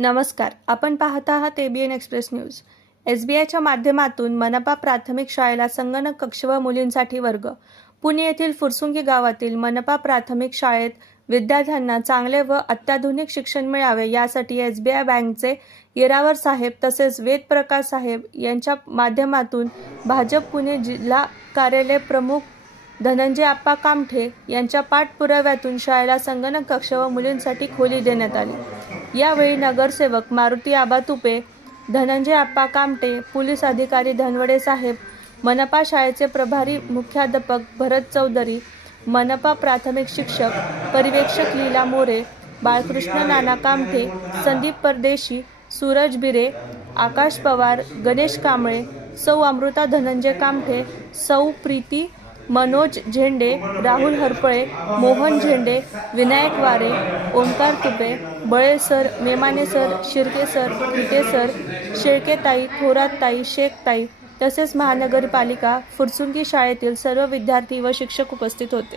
नमस्कार. आपण पाहत आहात ABN express news S B आयच्या माध्यमातून मनपा प्राथमिक शाळेला संगणक कक्ष व मुलींसाठी वर्ग. पुणे येथील फुरसुंगी गावातील मनपा प्राथमिक शाळेत विद्यार्थ्यांना चांगले व अत्याधुनिक शिक्षण मिळावे यासाठी एस बी आय बँकचे येरावर साहेब तसेच वेद प्रकाश साहेब यांच्या माध्यमातून भाजप पुणे जिल्हा कार्यालय प्रमुख धनंजय आप्पा कामठे यांच्या पाठपुराव्यातून शाळेला संगणक कक्ष व मुलींसाठी खोली देण्यात आली. यावेळी नगरसेवक मारुती आबा तुपे धनंजय आप्पा कामटे पोलीस अधिकारी धनवडे साहेब मनपा शाळेचे प्रभारी मुख्याध्यापक भरत चौधरी मनपा प्राथमिक शिक्षक पर्यवेक्षक लीला मोरे बाळकृष्ण नाना कामठे संदीप परदेशी सूरज बिरे आकाश पवार गणेश कांबळे सौ अमृता धनंजय कामठे सौ प्रीती मनोज झेंडे राहुल हरपळे मोहन झेंडे विनायक वारे Omkar Tupe Bale sir Memane sir Shirke sir Gite sir शेळकेताई थोरातताई शेखताई तसेच महानगरपालिका फुरसुंगी शाळेतील सर्व विद्यार्थी व शिक्षक उपस्थित होते.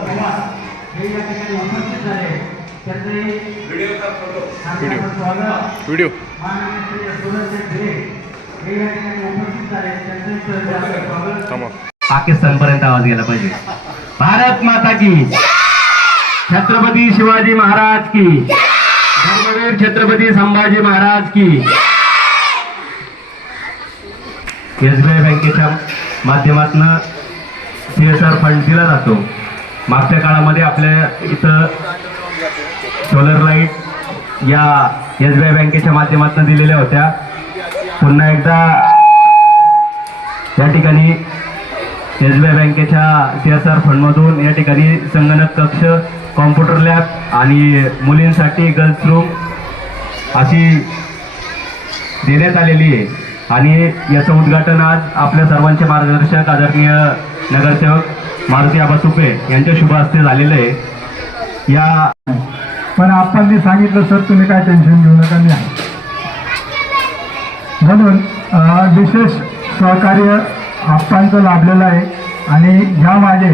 या. व्हिडिओ थांबा पाकिस्तानपर्यंत आवाज गेला पाहिजे. भारत माता की. छत्रपती शिवाजी महाराज की. धर्मवीर छत्रपती संभाजी महाराज की. एसबीआय बँकेच्या माध्यमातून सी एस आर फंड दिला जातो. मागच्या काळामध्ये आपल्या इथं सोलर लाइट या एस बी आय बँकेच्या माध्यमातून दिलेल्या होत्या. पुन्हा एकदा या ठिकाणी एस बी आय बँकेच्या सी एस आर फंडमधून या ठिकाणी संगणक कक्ष कॉम्प्युटर लॅब आणि मुलींसाठी गर्ल्स रूम अशी देण्यात आलेली आहे. आणि याचं उद्घाटन आज आपल्या सर्वांचे मार्गदर्शक आदरणीय नगरसेवक मारुती आबा तुपे यांच्या शुभ हस्ते झालेलं आहे. या पण आपण सांगितलं सर तुम्ही काय टेन्शन घेऊ नका मी आहे. म्हणून विशेष सहकार्य आप्पांचं लाभलेलं आहे आणि ह्या मागे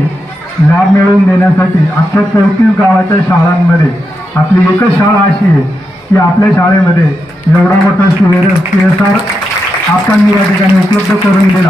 लाभ मिळवून देण्यासाठी अख्ख्या चौतीस गावाच्या शाळांमध्ये आपली एकच शाळा अशी आहे की आपल्या शाळेमध्ये एवढा मोठा सी एस आर आपण या ठिकाणी उपलब्ध करून दिला.